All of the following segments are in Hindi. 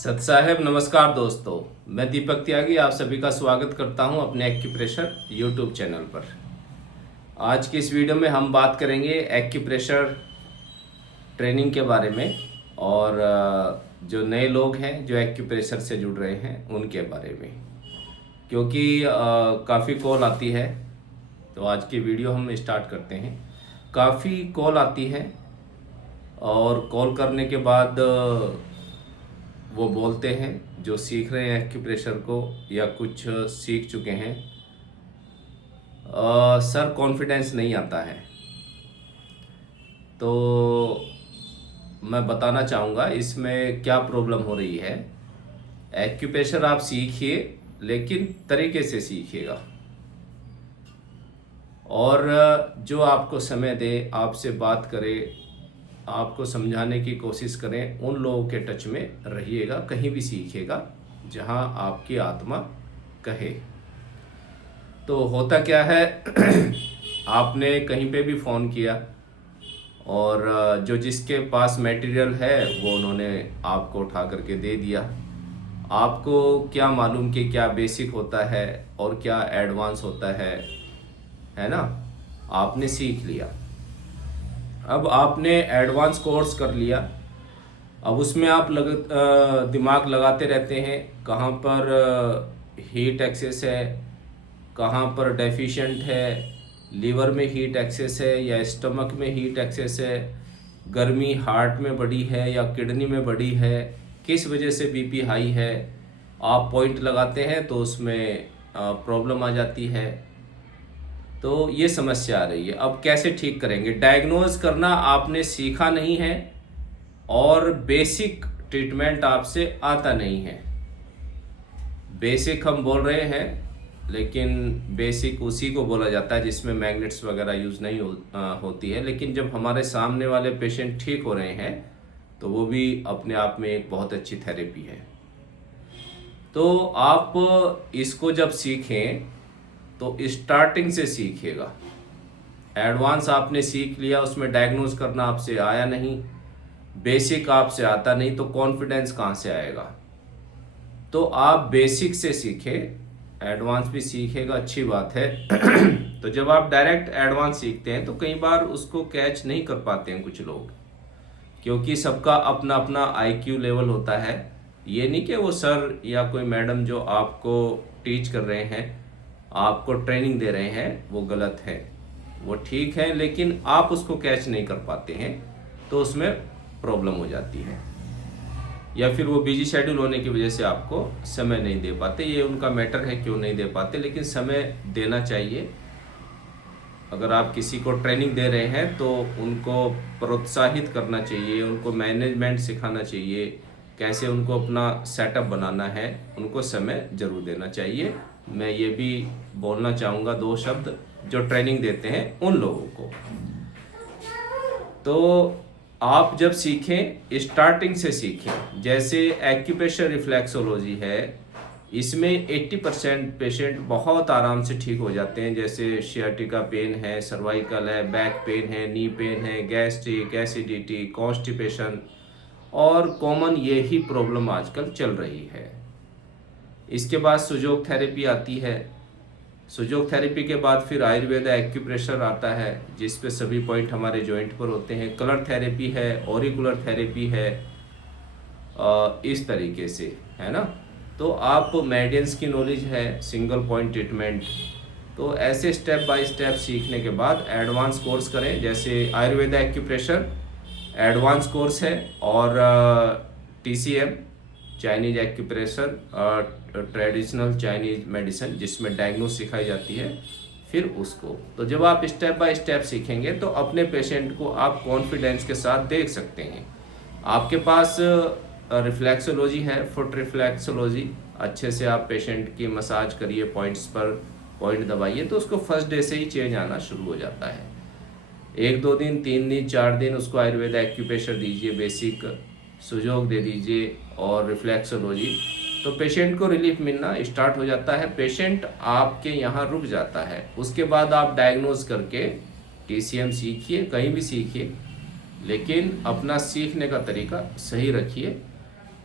सत साहेब नमस्कार दोस्तों। मैं दीपक त्यागी आप सभी का स्वागत करता हूं अपने एक्यूप्रेशर यूट्यूब चैनल पर। आज की इस वीडियो में हम बात करेंगे एक्यूप्रेशर ट्रेनिंग के बारे में और जो नए लोग हैं जो एक्यूप्रेशर से जुड़ रहे हैं उनके बारे में, क्योंकि काफ़ी कॉल आती है। तो आज की वीडियो हम स्टार्ट करते हैं। काफ़ी कॉल आती है और कॉल करने के बाद वो बोलते हैं जो सीख रहे हैं एक्यूप्रेशर को या कुछ सीख चुके हैं, सर कॉन्फिडेंस नहीं आता है। तो मैं बताना चाहूँगा इसमें क्या प्रॉब्लम हो रही है। एक्यूप्रेशर आप सीखिए लेकिन तरीके से सीखिएगा, और जो आपको समय दे, आपसे बात करे, आपको समझाने की कोशिश करें, उन लोगों के टच में रहिएगा। कहीं भी सीखिएगा जहां आपकी आत्मा कहे। तो होता क्या है आपने कहीं पे भी फ़ोन किया और जो जिसके पास मटेरियल है वो उन्होंने आपको उठा करके दे दिया। आपको क्या मालूम कि क्या बेसिक होता है और क्या एडवांस होता है ना। आपने सीख लिया, अब आपने एडवांस कोर्स कर लिया। अब उसमें आप दिमाग लगाते रहते हैं कहाँ पर हीट एक्सेस है, कहाँ पर डेफिशिएंट है, लीवर में हीट एक्सेस है या स्टमक में हीट एक्सेस है, गर्मी हार्ट में बढ़ी है या किडनी में बढ़ी है, किस वजह से बीपी हाई है। आप पॉइंट लगाते हैं तो उसमें प्रॉब्लम आ जाती है। तो ये समस्या आ रही है। अब कैसे ठीक करेंगे? डायग्नोज करना आपने सीखा नहीं है और बेसिक ट्रीटमेंट आपसे आता नहीं है। बेसिक हम बोल रहे हैं लेकिन बेसिक उसी को बोला जाता है जिसमें मैग्नेट्स वगैरह यूज़ नहीं होती है। लेकिन जब हमारे सामने वाले पेशेंट ठीक हो रहे हैं तो वो भी अपने आप में एक बहुत अच्छी थेरेपी है। तो आप इसको जब सीखें तो स्टार्टिंग से सीखिएगा। एडवांस आपने सीख लिया, उसमें डायग्नोज करना आपसे आया नहीं, बेसिक आपसे आता नहीं, तो कॉन्फिडेंस कहाँ से आएगा। तो आप बेसिक से सीखें। एडवांस भी सीखेगा, अच्छी बात है तो जब आप डायरेक्ट एडवांस सीखते हैं तो कई बार उसको कैच नहीं कर पाते हैं कुछ लोग, क्योंकि सबका अपना अपना आईक्यू लेवल होता है। ये नहीं कि वो सर या कोई मैडम जो आपको टीच कर रहे हैं, आपको ट्रेनिंग दे रहे हैं, वो गलत है। वो ठीक है लेकिन आप उसको कैच नहीं कर पाते हैं तो उसमें प्रॉब्लम हो जाती है, या फिर वो बिजी शेड्यूल होने की वजह से आपको समय नहीं दे पाते। ये उनका मैटर है क्यों नहीं दे पाते, लेकिन समय देना चाहिए। अगर आप किसी को ट्रेनिंग दे रहे हैं तो उनको प्रोत्साहित करना चाहिए, उनको मैनेजमेंट सिखाना चाहिए, कैसे उनको अपना सेटअप बनाना है, उनको समय जरूर देना चाहिए। मैं ये भी बोलना चाहूँगा दो शब्द जो ट्रेनिंग देते हैं उन लोगों को। तो आप जब सीखें स्टार्टिंग से सीखें। जैसे एक्यूप्रेशर रिफ्लेक्सोलॉजी है, इसमें 80% पेशेंट बहुत आराम से ठीक हो जाते हैं। जैसे शियाटिका पेन है, सर्वाइकल है, बैक पेन है, नी पेन है, गैस्ट्रिक, एसिडिटी, कॉन्स्टिपेशन, और कॉमन यही प्रॉब्लम आजकल चल रही है। इसके बाद सुजोग थेरेपी आती है। सुजोग थेरेपी के बाद फिर आयुर्वेद एक्यूप्रेशर आता है, जिस पे सभी पॉइंट हमारे जॉइंट पर होते हैं। कलर थेरेपी है, ऑरिकुलर थेरेपी है, इस तरीके से, है ना। तो आप मेडियंस की नॉलेज है, सिंगल पॉइंट ट्रीटमेंट। तो ऐसे स्टेप बाय स्टेप सीखने के बाद एडवांस कोर्स करें। जैसे आयुर्वेद एक्यूप्रेशर एडवांस कोर्स है, और TCM Chinese acupressure traditional Chinese medicine, जिसमें डायग्नोस सिखाई जाती है। फिर उसको तो जब आप स्टेप बाय स्टेप सीखेंगे तो अपने पेशेंट को आप कॉन्फिडेंस के साथ देख सकते हैं। आपके पास रिफ्लेक्सोलॉजी है, फुट रिफ्लेक्सोलॉजी, अच्छे से आप पेशेंट की मसाज करिए, पॉइंट्स पर पॉइंट दबाइए, तो उसको फर्स्ट डे से ही चेंज आना शुरू हो जाता है। 1-2 दिन, 3 दिन, 4 दिन उसको आयुर्वेद एक्यूप्रेशर दीजिए, बेसिक सुजोग दे दीजिए और रिफ्लेक्सोलॉजी, तो पेशेंट को रिलीफ मिलना स्टार्ट हो जाता है। पेशेंट आपके यहाँ रुक जाता है। उसके बाद आप डायग्नोज करके TCM सीखिए, कहीं भी सीखिए, लेकिन अपना सीखने का तरीका सही रखिए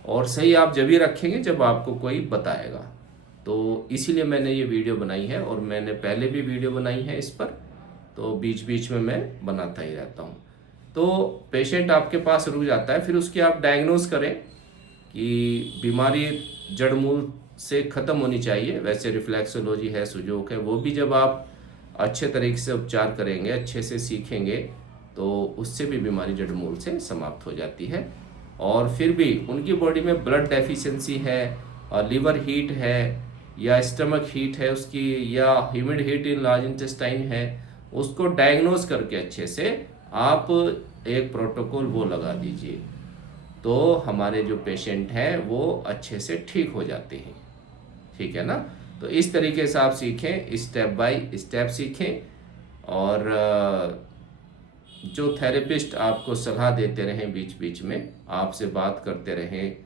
और सही आप जब ही रखेंगे जब आपको कोई बताएगा। तो इसीलिए मैंने ये वीडियो बनाई है, और मैंने पहले भी वीडियो बनाई है इस पर, तो बीच बीच में मैं बनाता ही रहता हूँ। तो पेशेंट आपके पास रुक जाता है, फिर उसकी आप डायग्नोज करें कि बीमारी जड़ मूल से ख़त्म होनी चाहिए। वैसे रिफ्लेक्सोलॉजी है, सुजोग है, वो भी जब आप अच्छे तरीके से उपचार करेंगे, अच्छे से सीखेंगे, तो उससे भी बीमारी जड़ मूल से समाप्त हो जाती है। और फिर भी उनकी बॉडी में ब्लड डेफिशिएंसी है, और लीवर हीट है, या स्टमक हीट है उसकी, या humid heat in large intestine है, उसको डायग्नोज करके अच्छे से आप एक प्रोटोकॉल वो लगा दीजिए, तो हमारे जो पेशेंट हैं वो अच्छे से ठीक हो जाते हैं। ठीक है ना? तो इस तरीके से आप सीखें, स्टेप बाय स्टेप सीखें, और जो थेरेपिस्ट आपको सलाह देते रहें, बीच बीच में आपसे बात करते रहें,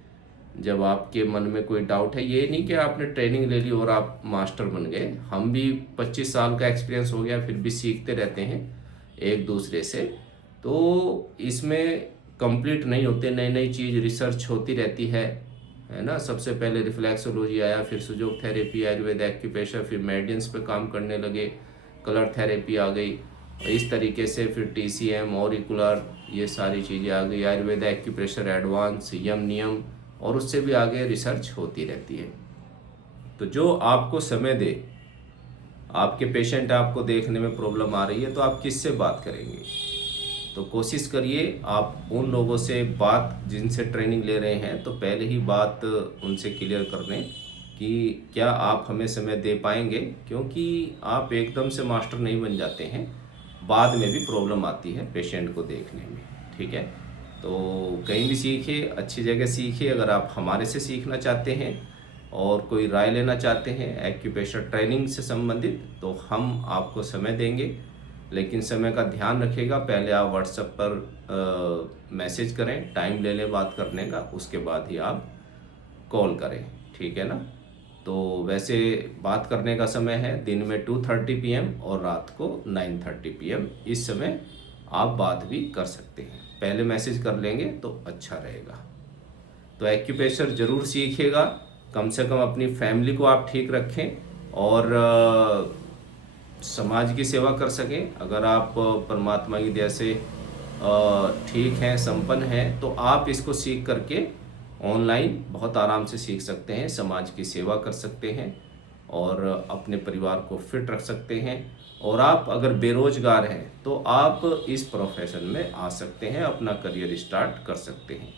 जब आपके मन में कोई डाउट है। ये नहीं कि आपने ट्रेनिंग ले ली और आप मास्टर बन गए। हम भी 25 साल का एक्सपीरियंस हो गया, फिर भी सीखते रहते हैं एक दूसरे से। तो इसमें कंप्लीट नहीं होते, नई नई चीज़ रिसर्च होती रहती है ना। सबसे पहले रिफ्लेक्सोलॉजी आया, फिर सुजोग थेरेपी, आयुर्वेद, एक्यूप्रेशर, फिर मेडिसिन्स पे काम करने लगे, कलर थेरेपी आ गई, इस तरीके से फिर TCM, ऑरिकुलर, ये सारी चीज़ें आ गई, आयुर्वेद, एक्यूप्रेशर एडवांस, यम नियम, और उससे भी आगे रिसर्च होती रहती है। तो जो आपको समय दे, आपके पेशेंट आपको देखने में प्रॉब्लम आ रही है, तो आप किससे बात करेंगे? तो कोशिश करिए आप उन लोगों से बात जिनसे ट्रेनिंग ले रहे हैं, तो पहले ही बात उनसे क्लियर कर लें कि क्या आप हमें समय दे पाएंगे, क्योंकि आप एकदम से मास्टर नहीं बन जाते हैं, बाद में भी प्रॉब्लम आती है पेशेंट को देखने में। ठीक है? तो कहीं भी सीखिए, अच्छी जगह सीखिए। अगर आप हमारे से सीखना चाहते हैं और कोई राय लेना चाहते हैं एक्यूप्रेशर ट्रेनिंग से संबंधित, तो हम आपको समय देंगे, लेकिन समय का ध्यान रखिएगा। पहले आप व्हाट्सएप पर मैसेज करें, टाइम ले लें बात करने का, उसके बाद ही आप कॉल करें। ठीक है ना? तो वैसे बात करने का समय है दिन में 2:30 PM और रात को 9:30 PM। इस समय आप बात भी कर सकते हैं। पहले मैसेज कर लेंगे तो अच्छा रहेगा। तो एक्यूप्रेशर ज़रूर सीखिएगा, कम से कम अपनी फैमिली को आप ठीक रखें, और समाज की सेवा कर सकें। अगर आप परमात्मा की दया से ठीक हैं, संपन्न हैं, तो आप इसको सीख करके ऑनलाइन बहुत आराम से सीख सकते हैं, समाज की सेवा कर सकते हैं, और अपने परिवार को फिट रख सकते हैं। और आप अगर बेरोजगार हैं तो आप इस प्रोफेशन में आ सकते हैं, अपना करियर स्टार्ट कर सकते हैं।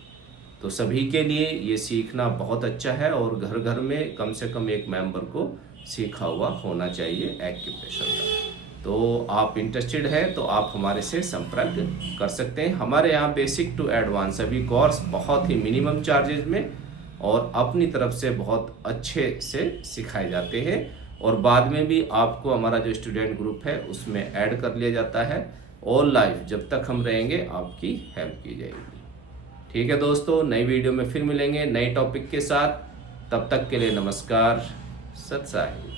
तो सभी के लिए ये सीखना बहुत अच्छा है, और घर घर में कम से कम एक मेंबर को सीखा हुआ होना चाहिए एक्यूप्रेशर का। तो आप इंटरेस्टेड हैं तो आप हमारे से संपर्क कर सकते हैं। हमारे यहाँ बेसिक टू एडवांस सभी कोर्स बहुत ही मिनिमम चार्जेज में और अपनी तरफ से बहुत अच्छे से सिखाए जाते हैं, और बाद में भी आपको हमारा जो स्टूडेंट ग्रुप है उसमें ऐड कर लिया जाता है। ऑल लाइफ जब तक हम रहेंगे आपकी हेल्प की जाएगी। ठीक है दोस्तों, नई वीडियो में फिर मिलेंगे नए टॉपिक के साथ। तब तक के लिए नमस्कार, सत साई।